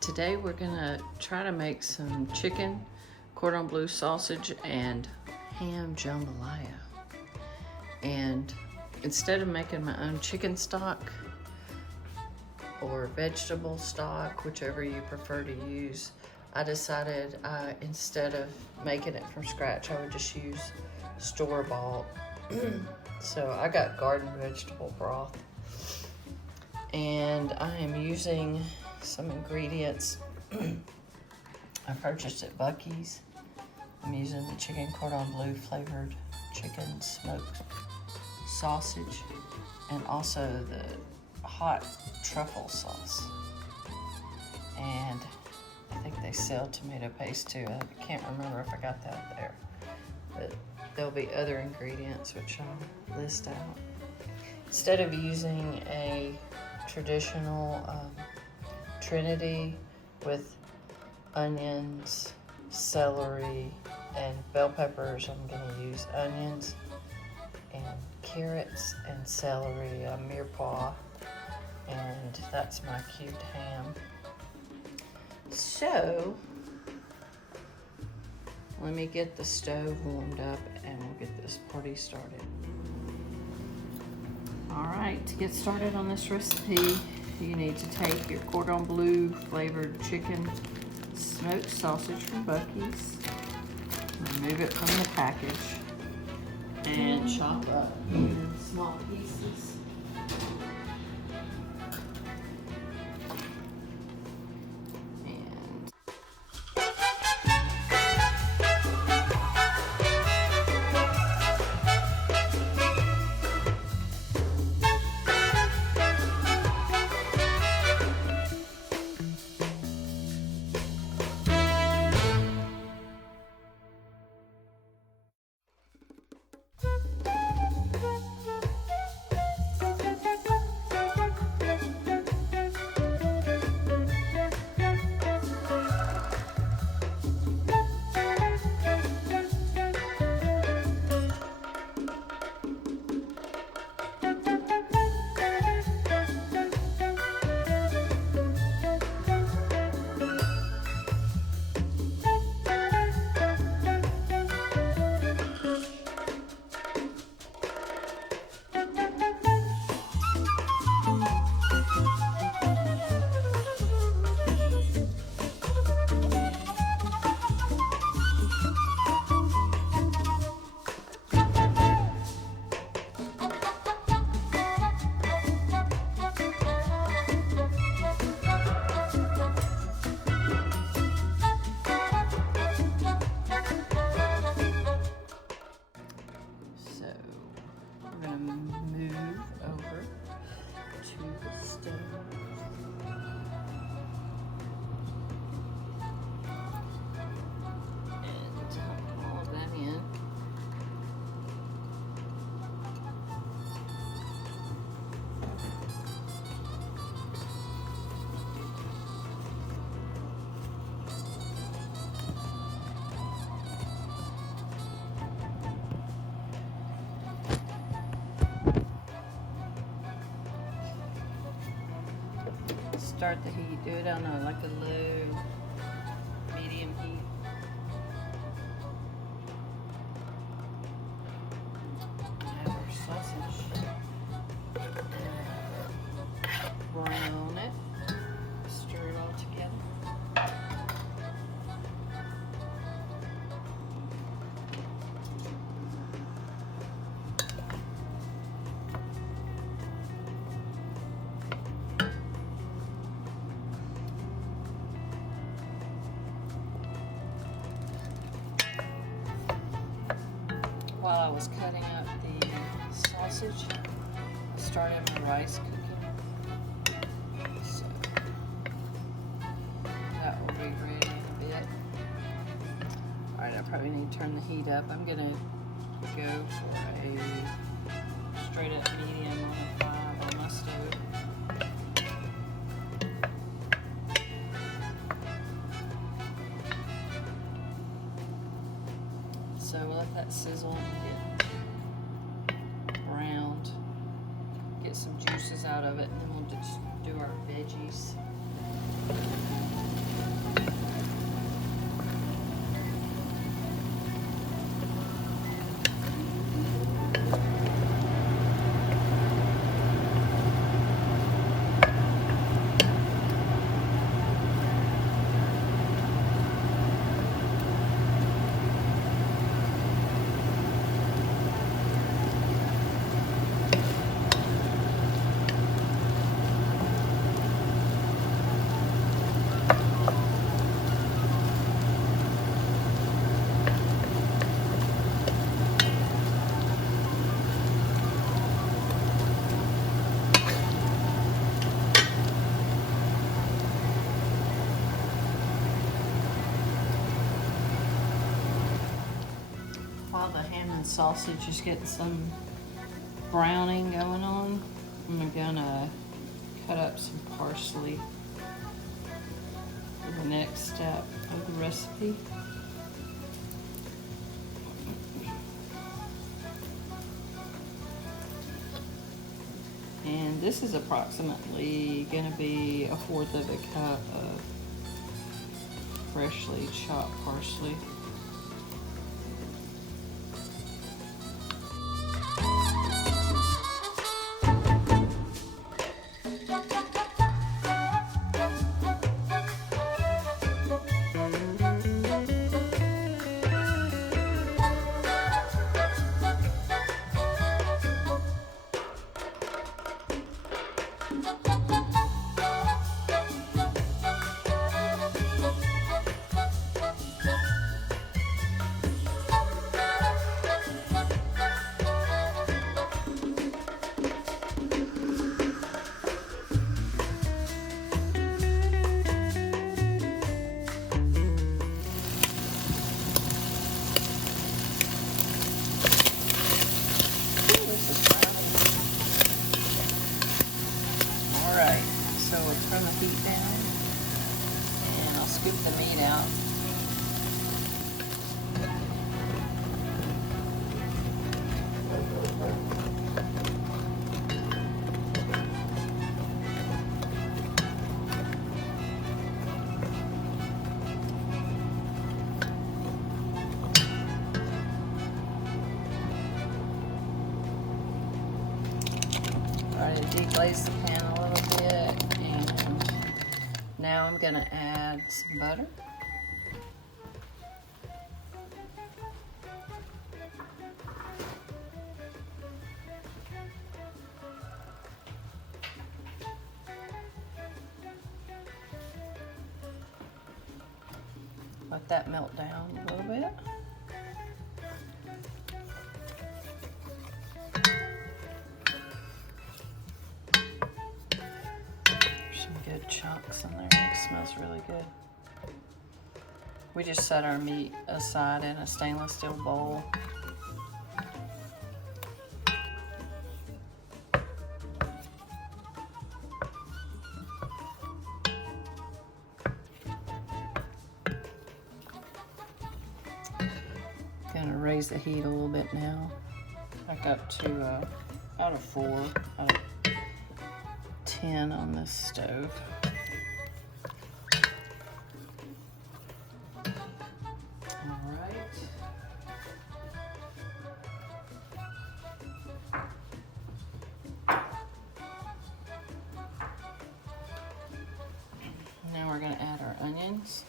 Today we're gonna try to make some chicken, cordon bleu sausage, and ham jambalaya. And instead of making my own chicken stock or vegetable stock, whichever you prefer to use, I decided instead of making it from scratch, I would just use store-bought. So I got garden vegetable broth, and I am using some ingredients I purchased at Buc-ee's. I'm using the chicken cordon bleu flavored chicken smoked sausage, and also the hot truffle sauce. And I think they sell tomato paste too. I can't remember if I got that there, but there'll be other ingredients which I'll list out. Instead of using a traditional Trinity with onions, celery, and bell peppers, I'm going to use onions and carrots and celery, a mirepoix, and that's my cubed ham. So let me get the stove warmed up and we'll get this party started. All right, to get started on this recipe, you need to take your cordon bleu flavored chicken smoked sausage from Buc-ee's, remove it from the package, and chop up in small pieces. Start the heat, do it on like a low, medium heat. Have our sausage, brown it, stir it all together. While I was cutting up the sausage, I started my rice cooking. So probably need to turn the heat up. I'm gonna go for a straight up medium on a 5 on my stove. So we'll let that sizzle and get browned, get some juices out of it, and then we'll just do our veggies. While the ham and sausage is getting some browning going on, I'm gonna cut up some parsley for the next step of the recipe. And this is approximately gonna be 1/4 of a cup of freshly chopped parsley. Turn the heat down, and I'll scoop the meat out. Try to deglaze the pan a little bit. Now I'm going to add some butter. Let that melt down a little bit. Good chunks in there. It smells really good. We just set our meat aside in a stainless steel bowl. Gonna raise the heat a little bit now, back up to out of 4, out of 10 on this stove. All right. Now we're going to add our onions.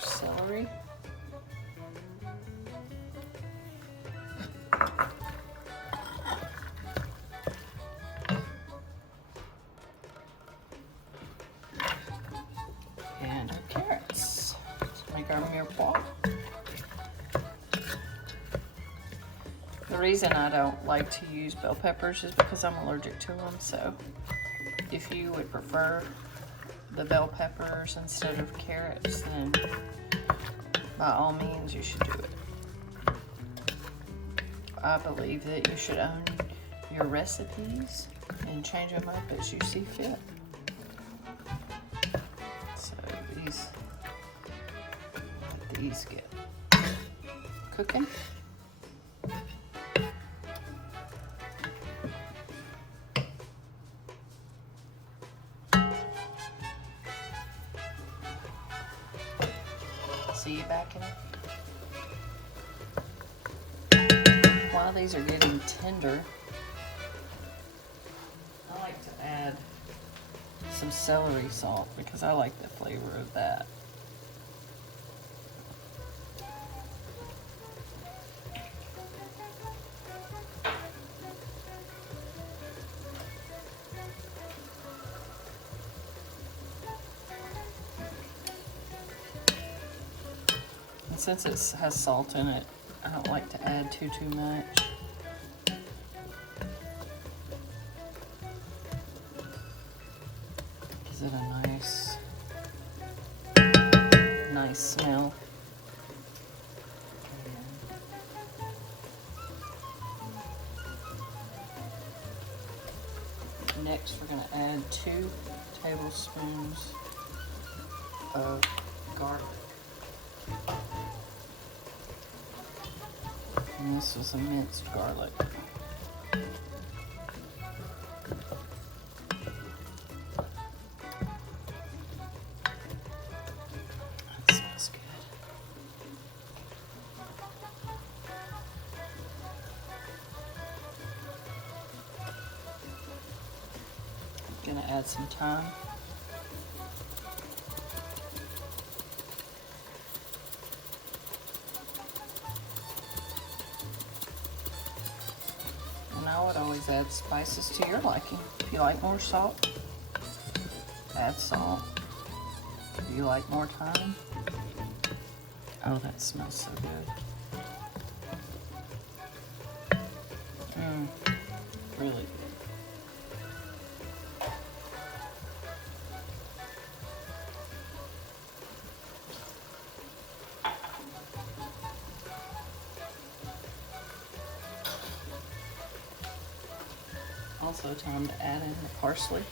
Celery. And our carrots. The reason I don't like to use bell peppers is because I'm allergic to them. So if you would prefer the bell peppers instead of carrots, then by all means you should do it. I believe that you should own your recipes and change them up as you see fit. So these get cooking. See you back in. While these are getting tender, I like to add some celery salt because I like the flavor of that. And since it has salt in it, I don't like to add too much. Gives it a nice smell. Next, we're going to add 2 tablespoons of garlic. And this was a minced garlic. That smells good. I'm gonna add some thyme. I would always add spices to your liking. If you like more salt, add salt. If you like more thyme, oh, that smells so good. Really good. Also time to add in the parsley.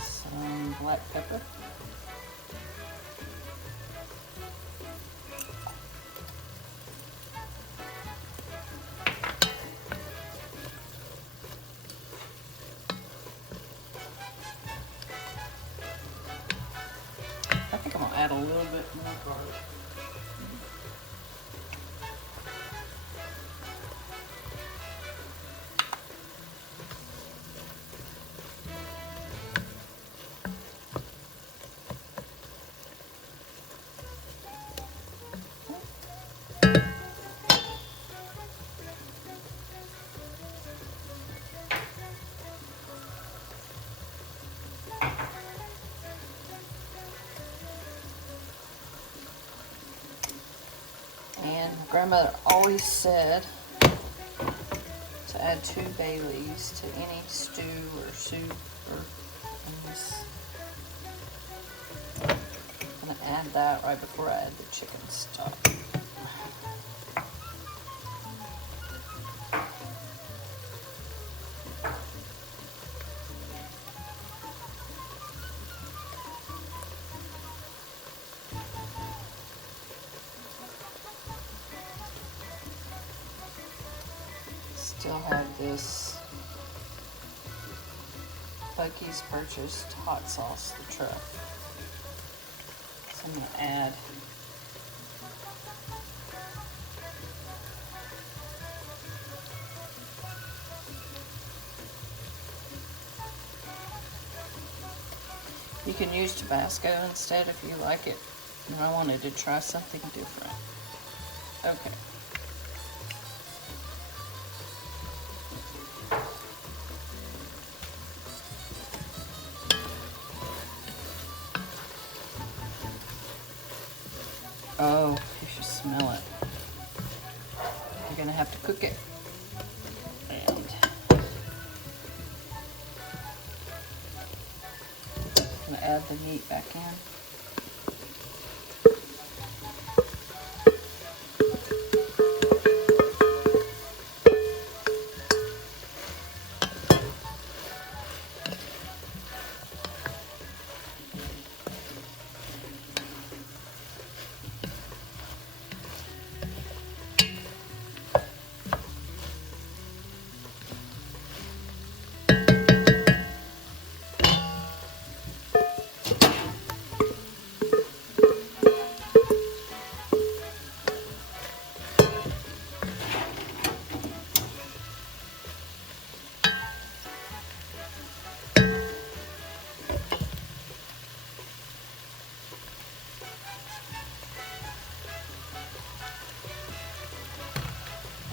Some black pepper. I think I'm gonna add a little bit more garlic. And Grandma always said to add 2 bay leaves to any stew or soup or this. I'm gonna add that right before I add the chicken stock. Still have this Buc-ee's purchased hot sauce, the truff. So I'm going to add you can use Tabasco instead if you like it And I wanted to try something different. Okay. Oh, you should smell it. You're gonna have to cook it. And I'm gonna add the meat back in.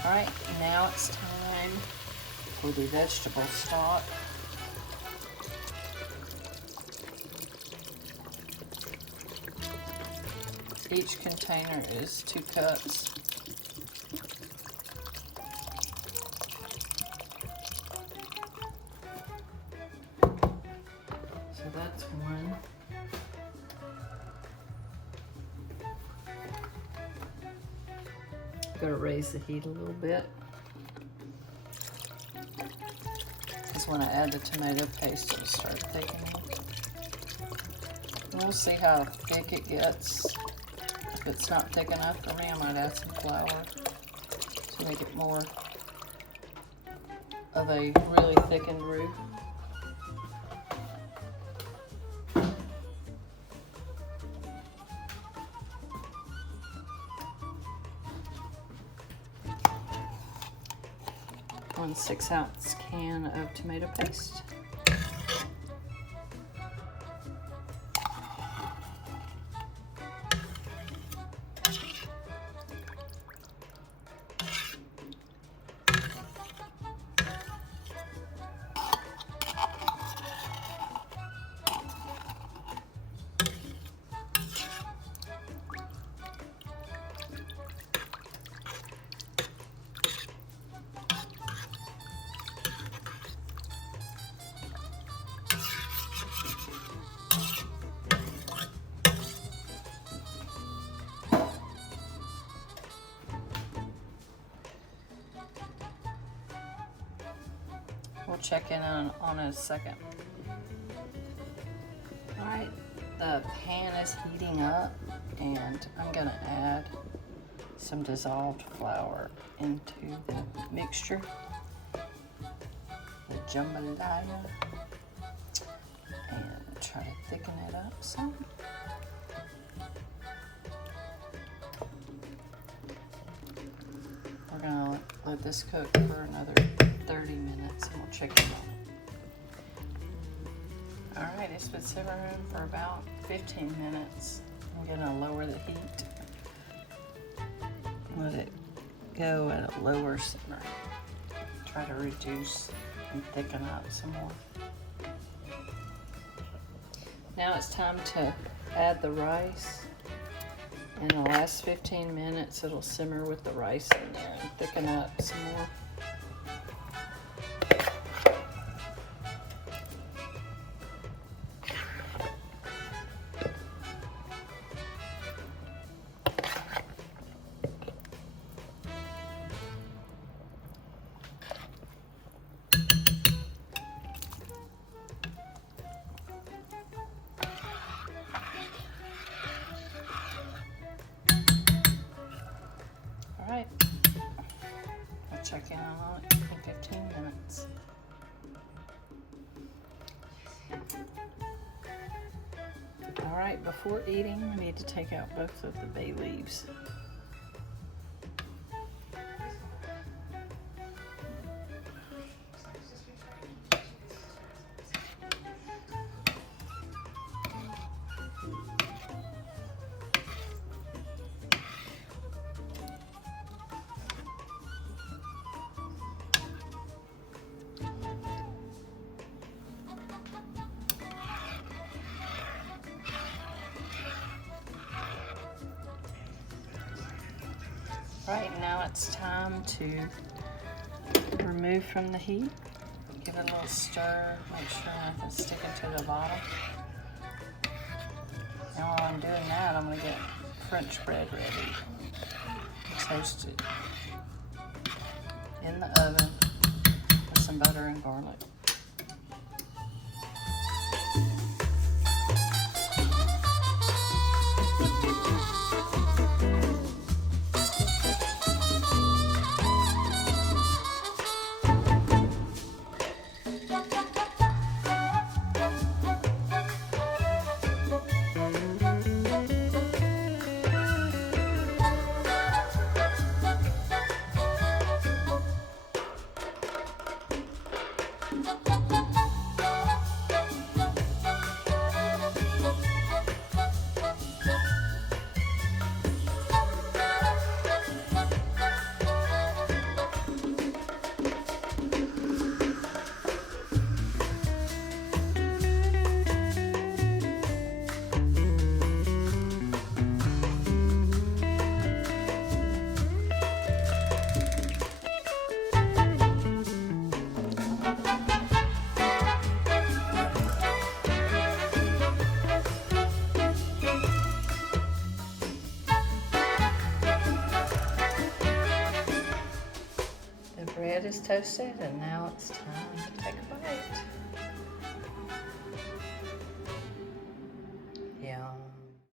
Alright, now it's time for the vegetable stock. Each container is 2 cups. So that's 1. Gotta raise the heat a little bit, because when I add the tomato paste, it'll start thickening. We'll see how thick it gets. If it's not thick enough for me, I might add some flour to make it more of a really thickened roux. One 6-ounce can of tomato paste. We'll check in on a second. Alright, the pan is heating up, and I'm gonna add some dissolved flour into the mixture, the jambalaya, and try to thicken it up some. We're gonna let this cook for another 30 minutes and we'll check it out. Alright, it's been simmering for about 15 minutes. I'm gonna lower the heat. Let it go at a lower simmer. Try to reduce and thicken up some more. Now it's time to add the rice. In the last 15 minutes, it'll simmer with the rice in there and thicken up some more. Alright, I'll check in on it in 15 minutes. Alright, before eating, we need to take out both of the bay leaves. Right, now it's time to remove from the heat. Give it a little stir, make sure nothing's sticking to the bottom. Now while I'm doing that, I'm gonna get French bread ready. Toast it in the oven with some butter and garlic. Bread is toasted, and now it's time to take a bite.